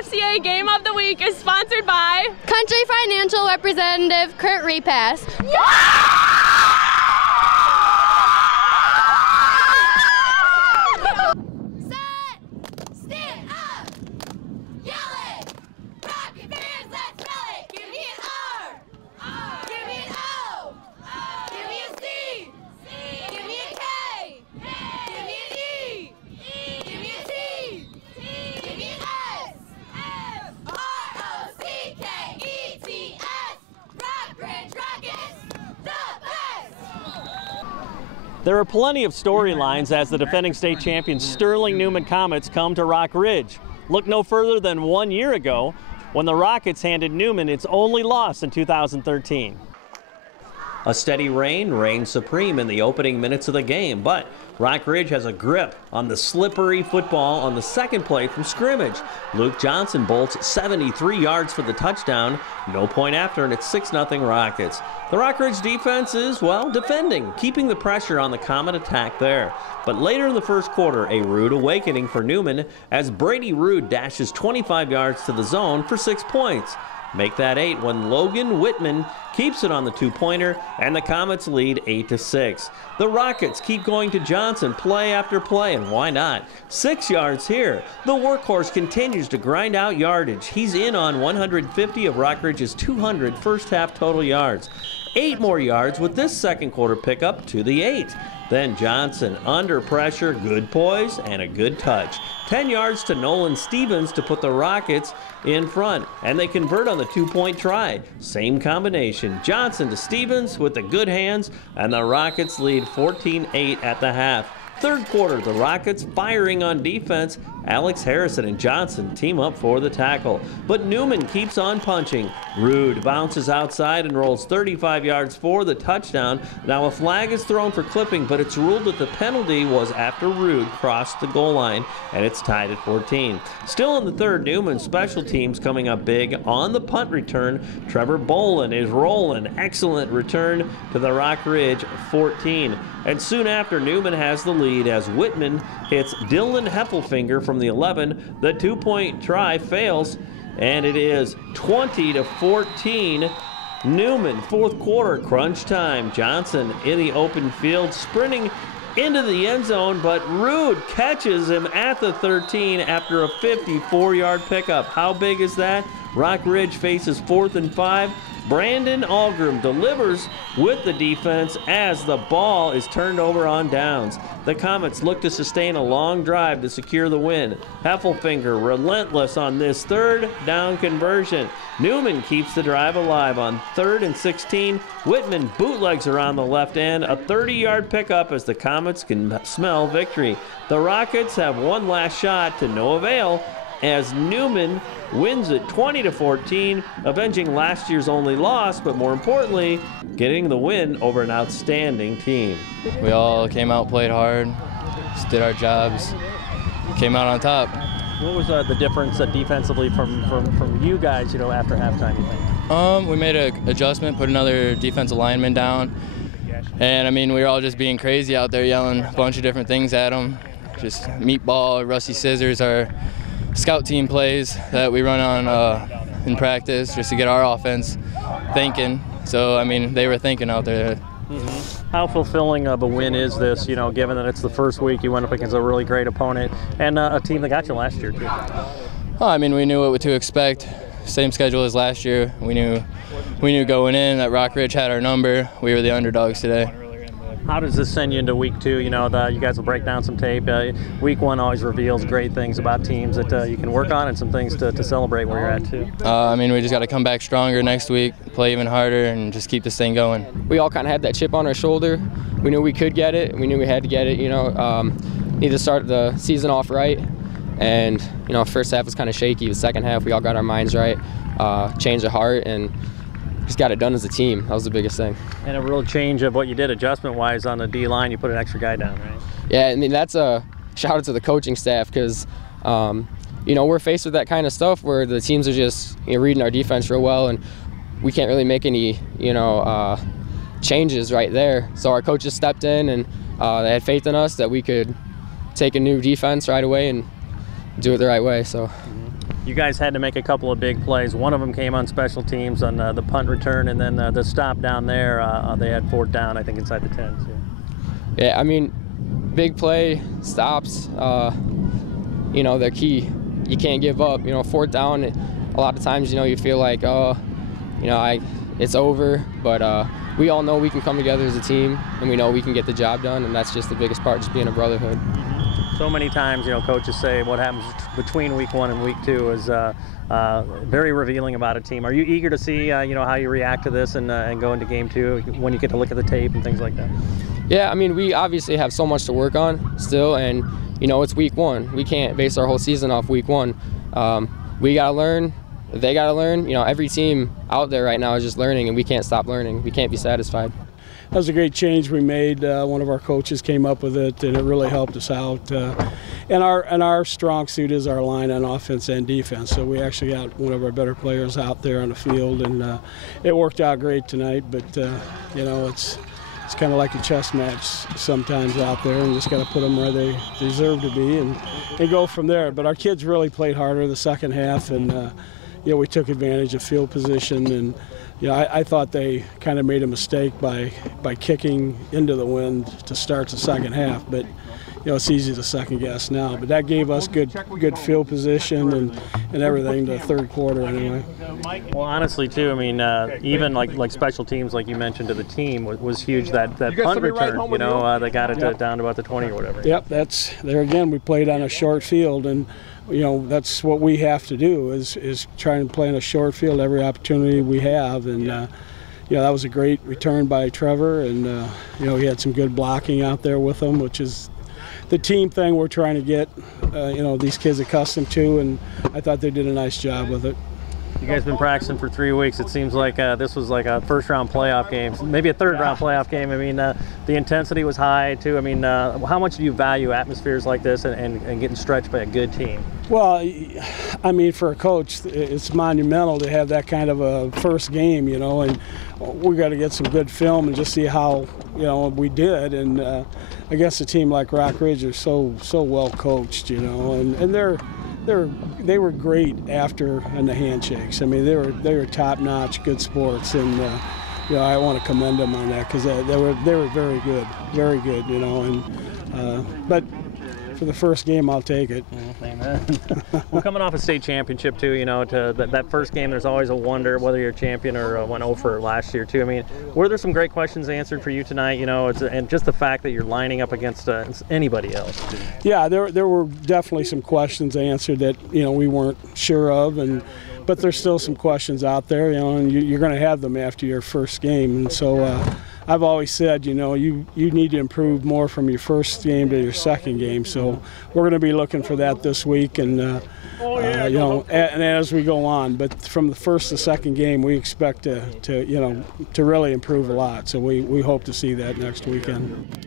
FCA Game of the Week is sponsored by Country Financial Representative Kurt Repass. There are plenty of storylines as the defending state champions Sterling Newman Comets come to Rockridge. Look no further than 1 year ago when the Rockets handed Newman its only loss in 2013. A steady rain reigned supreme in the opening minutes of the game, but Rockridge has a grip on the slippery football on the second play from scrimmage. Luke Johnson bolts 73 yards for the touchdown. No point after, and it's 6-0 Rockets. The Rockridge defense is, well, defending, keeping the pressure on the Comet attack there. But later in the first quarter, a rude awakening for Newman as Brady Rude dashes 25 yards to the zone for 6 points. Make that 8 when Logan Whitman keeps it on the two-pointer, and the Comets lead 8-6. The Rockets keep going to Johnson play after play, and why not? 6 yards here. The workhorse continues to grind out yardage. He's in on 150 of Rockridge's 200 first-half total yards. 8 more yards with this second quarter pickup to the 8. Then Johnson under pressure, good poise, and a good touch. 10 yards to Nolan Stevens to put the Rockets in front, and they convert on the two-point try. Same combination, Johnson to Stevens with the good hands, and the Rockets lead 14-8 at the half. Third quarter, the Rockets firing on defense. Alex Harrison and Johnson team up for the tackle, but Newman keeps on punching. Rude bounces outside and rolls 35 yards for the touchdown. Now a flag is thrown for clipping, but it's ruled that the penalty was after Rude crossed the goal line, and it's tied at 14. Still in the third, Newman special teams coming up big on the punt return. Trevor Bolin is rolling. Excellent return to the Rockridge 14. And soon after, Newman has the lead as Whitman hits Dylan Heffelfinger from the 11. The two-point try fails, and it is 20-14. Newman, fourth quarter, crunch time. Johnson in the open field, sprinting into the end zone, but Rude catches him at the 13 after a 54-yard pickup. How big is that? Rockridge faces 4th and 5. Brandon Algrim delivers with the defense as the ball is turned over on downs. The Comets look to sustain a long drive to secure the win. Heffelfinger relentless on this third down conversion. Newman keeps the drive alive on 3rd and 16. Whitman bootlegs around the left end. A 30-yard pickup as the Comets can smell victory. The Rockets have one last shot to no avail as Newman wins it 20-14, avenging last year's only loss, but more importantly, getting the win over an outstanding team. We all came out, played hard, just did our jobs, came out on top. What was the difference defensively from you guys, after halftime, you think? We made an adjustment, put another defensive lineman down, and I mean, we were all just being crazy out there, yelling a bunch of different things at them. Just meatball, rusty scissors, our scout team plays that we run on in practice just to get our offense thinking. So, I mean, they were thinking out there. Mm-hmm. How fulfilling of a win is this, given that it's the first week you went up against a really great opponent and a team that got you last year, too? Well, I mean, we knew what to expect. Same schedule as last year. We knew going in that Rockridge had our number. We were the underdogs today. How does this send you into week 2? You guys will break down some tape. Week 1 always reveals great things about teams that you can work on and some things to celebrate where you're at, too. I mean, we just got to come back stronger next week, play even harder, and just keep this thing going. We all kind of had that chip on our shoulder. We knew we could get it. We knew we had to get it, Need to start the season off right. And, first half was kind of shaky. The second half, we all got our minds right, changed of heart, and just got it done as a team. That was the biggest thing. And a real change of what you did adjustment-wise on the D-line. You put an extra guy down, right? Yeah, I mean, that's a shout-out to the coaching staff because, we're faced with that kind of stuff where the teams are just reading our defense real well, and we can't really make any, changes right there. So our coaches stepped in, and they had faith in us that we could take a new defense right away and do it the right way. So. Mm-hmm. You guys had to make a couple of big plays. One of them came on special teams on the punt return, and then the stop down there, they had 4th down, I think, inside the 10. So. Yeah, I mean, big play, stops, you know, they're key. You can't give up. You know, 4th down, a lot of times, you know, you feel like, oh, you know, it's over, but we all know we can come together as a team, and we know we can get the job done, and that's just the biggest part, just being a brotherhood. So many times, you know, coaches say what happens between week 1 and week 2 is very revealing about a team. Are you eager to see, you know, how you react to this and go into game 2 when you get to look at the tape and things like that? Yeah, I mean, we obviously have so much to work on still, and, you know, it's week 1. We can't base our whole season off week 1. We got to learn. They got to learn. You know, every team out there right now is just learning, and we can't stop learning. We can't be satisfied. That was a great change we made. One of our coaches came up with it, and it really helped us out. And our strong suit is our line on offense and defense. So we actually got one of our better players out there on the field, and it worked out great tonight. But you know, it's kind of like a chess match sometimes out there, and you just got to put them where they deserve to be and go from there. But our kids really played harder the second half, and you know, we took advantage of field position, and you know, I thought they kind of made a mistake by kicking into the wind to start the second half, but you know, it's easy to second guess now. But that gave us good field position and everything the third quarter anyway. Well, honestly, too, I mean, even like special teams, like you mentioned, to the team was huge. That punt return, you know, they got it down to about the 20 or whatever. Yep, that's there again. We played on a short field, and you know, that's what we have to do is try and play in a short field every opportunity we have. And you know, that was a great return by Trevor, and you know, he had some good blocking out there with him, which is the team thing we're trying to get you know, these kids accustomed to, and I thought they did a nice job with it. You guys been practicing for 3 weeks. It seems like this was like a first-round playoff game, maybe a third-round playoff game. I mean, the intensity was high, too. I mean, how much do you value atmospheres like this and getting stretched by a good team? Well, I mean, for a coach, it's monumental to have that kind of a first game, you know, and we got to get some good film and just see how, you know, we did. And against a team like Rockridge, are so well coached, you know, and they were great after in the handshakes. I mean, they were top-notch, good sports, and you know, I want to commend them on that because they were very good, you know. And but for the first game, I'll take it. Amen. Well, coming off a state championship too, you know, to that first game, there's always a wonder whether you're a champion or went over last year too. I mean, were there some great questions answered for you tonight? You know, and just the fact that you're lining up against anybody else. Yeah, there were definitely some questions answered that, you know, we weren't sure of, but there's still some questions out there, you know, and you're going to have them after your first game. And so I've always said, you know, you need to improve more from your first game to your second game. So we're going to be looking for that this week, and you know, and as we go on. But from the first to second game, we expect to you know, to really improve a lot. So we hope to see that next weekend.